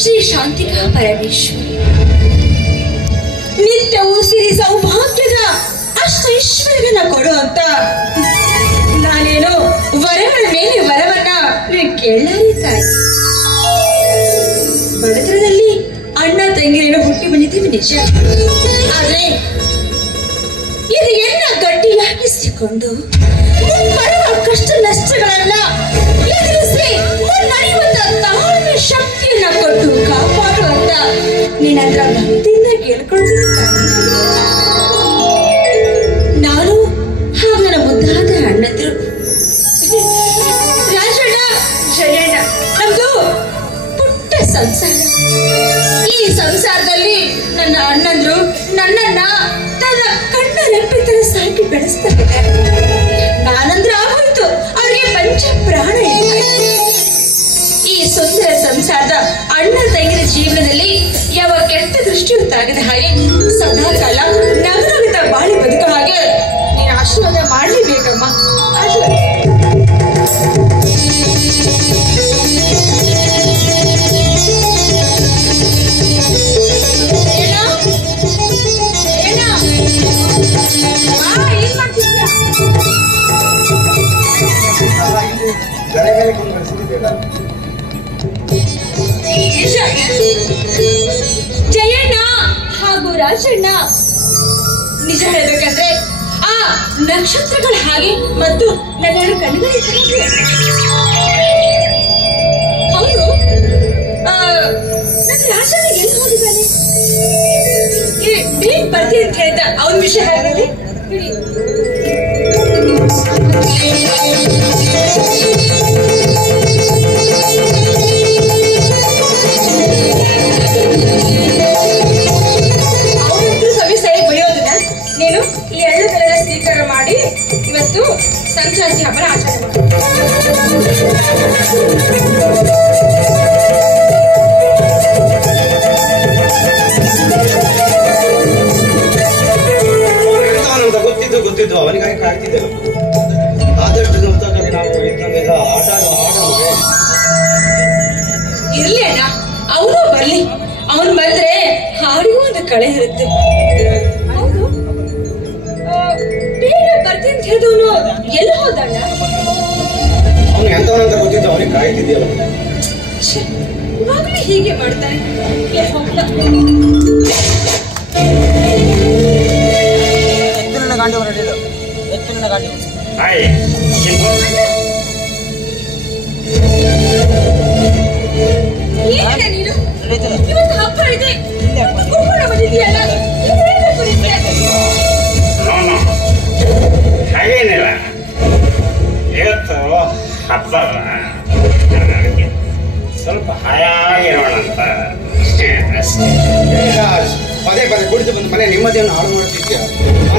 ಶ್ರೀ ಶಾಂತಿಕಾ ಪರಮೇಶ್ವರಿ ನಿತ್ಯವೂ ಸಿರಿ ಸೌಭಾಗ್ಯದ ಅಷ್ಟೈಶ್ವರ್ಯನ ಕೊಡುವಂತ ನಾನೇನು ವರಗಳ ಮೇಲೆ ವರವನ್ನ ಕೇಳಲಾರೆ ತಾಯಿ. ಬಡತನದಲ್ಲಿ ಅಣ್ಣ ತಂಗಿರೇನೋ ಹುಟ್ಟಿ ಬಂದಿದ್ದೀವಿ ನಿಜ, ಆದ್ರೆ ಇದು ಎಲ್ಲ ಗಟ್ಟಿಯಾಗಿಸಿಕೊಂಡು ಬರುವ ಕಷ್ಟ ನಷ್ಟಗಳನ್ನ ಎದುರಿಸಿ ಮುನ್ನಡೆಯುವಂತ ತಾಳ್ಮೆ ಶಕ್ತಿಯನ್ನ ಕೊಟ್ಟು ಕಾಪಾಡುವಂತ ನಿನ್ನ ಹತ್ರ ಭಕ್ತಿಯಿಂದ ಕೇಳ್ಕೊಳ್ತೀನಿ. ನಾನು ಹಾಗೂ ನನ್ನ ಮುದ್ದಾದ ಅಣ್ಣಂದ್ರು ರಾಜಣ್ಣ ಜಯಣ್ಣ ನಮ್ದು ಪುಟ್ಟ ಸಂಸಾರ. ಈ ಸಂಸಾರದಲ್ಲಿ ನನ್ನ ಅಣ್ಣಂದ್ರು ನನ್ನನ್ನ ತನ್ನ ಕಣ್ಣ ರೆಪ್ಪೆ ತರ ಸಾಕಿ ಬೆಳೆಸ್ತಾ ಇದ್ದಾರೆ. ನಾನಂದ್ರೆ ಆಗೋಯ್ತು ಅವ್ರಿಗೆ ಪಂಚ ಪ್ರಾಣ ಇದ್ದಾರೆ. ಈ ಸುಂದರ ಸಂಸಾರದ ಅಣ್ಣ ತಂಗಿರ ಜೀವನದಲ್ಲಿ ಯಾವ ಕೆಟ್ಟ ದೃಷ್ಟಿಯೂ ತಾಗದ ಹಾಗೆ ಸದಾಕಾಲ ನಗನಗತ ಬಾಳಿ ಬದುಕೋ ಹಾಗೆ ನೀನು ಆಶೀರ್ವಾದ ಮಾಡಲೇಬೇಕಮ್ಮ. ಆಶೀರ್ವಾದ. ಜಯಣ್ಣ ಹಾಗೂ ರಾಜಣ್ಣ ನಿಜ ಹೇಳ್ಬೇಕಂದ್ರೆ ಆ ನಕ್ಷತ್ರಗಳ ಹಾಗೆ ಮತ್ತು ನನ್ನೆರಡು ಕಣ್ಣುಗಳಿದ್ದಾರೆ. ಹೌದು, ನನ್ನ ರಾಜಣ್ಣ ಎಲ್ಲಿ ಹೋಗಿದ್ದಾನೆ? ಬೇಗ ಬರ್ತೀನಿ ಅಂತ ಹೇಳ್ದ. ಅವನ ವಿಷಯ ಹೇಳಿ. ಅವನಂತೂ ಸಭೆ ಸರಿ ಬರೆಯೋದನ್ನ ನೀನು ಈ 2 ದಿನದ ಸ್ವೀಕಾರ ಮಾಡಿ ಇವತ್ತು ಸಂಕ್ರಾಂತಿ ಹಬ್ಬನ ಆಚರಣೆ ಮಾಡಿ. ಗೊತ್ತಿದ್ದು ಅವನಿಗಾಗಿ ಕಾಯ್ತಿದ್ದೆವು. ಆದಷ್ಟು ಹೊತ್ತಾಗಿ ನಾವು ಆಟ ಇರ್ಲಿ ಅಣ್ಣ, ಅವನು ಬರ್ಲಿ. ಅವನು ಬಂದ್ರೆ ಹಾಡಿಗೂ ಒಂದು ಕಳೆ ಇರುತ್ತೆ. ಹೌದು, ಬೇಗ ಬರ್ತೀನಿ ಅಂತ ಹೇಳಿದವನು ಎಲ್ಲಿ ಹೋದಣ್ಣ? ಅವನು ಎಂತವನಂತ ಗೊತ್ತಿದ್ದು ಅವನಿಗೆ ಕಾಯ್ತಿದ್ದೇವ. ಇವಾಗಲೇ ಹೀಗೆ ಮಾಡ್ತಾನೆ. ಏನಿದೆ ನೀನು? ಇವತ್ತು ಹಬ್ಬ ಇದೆ, ಕುರ್ಕೊಂಡು ಬಂದಿದ್ದೀಯಲ್ಲ, ಹಾಗೇನಿಲ್ಲ. ಇವತ್ತು ಹಬ್ಬ ಸ್ವಲ್ಪ ಹಾಯಾಗಿರೋಣ ಅಂತ ಅಷ್ಟೇ. ಪದೇ ಪದೇ ಕುಡಿದು ಬಂದು ಮನೆ ನೆಮ್ಮದಿಯನ್ನು ಹಾಳು ಮಾಡುತ್ತಿದ್ಯಾ?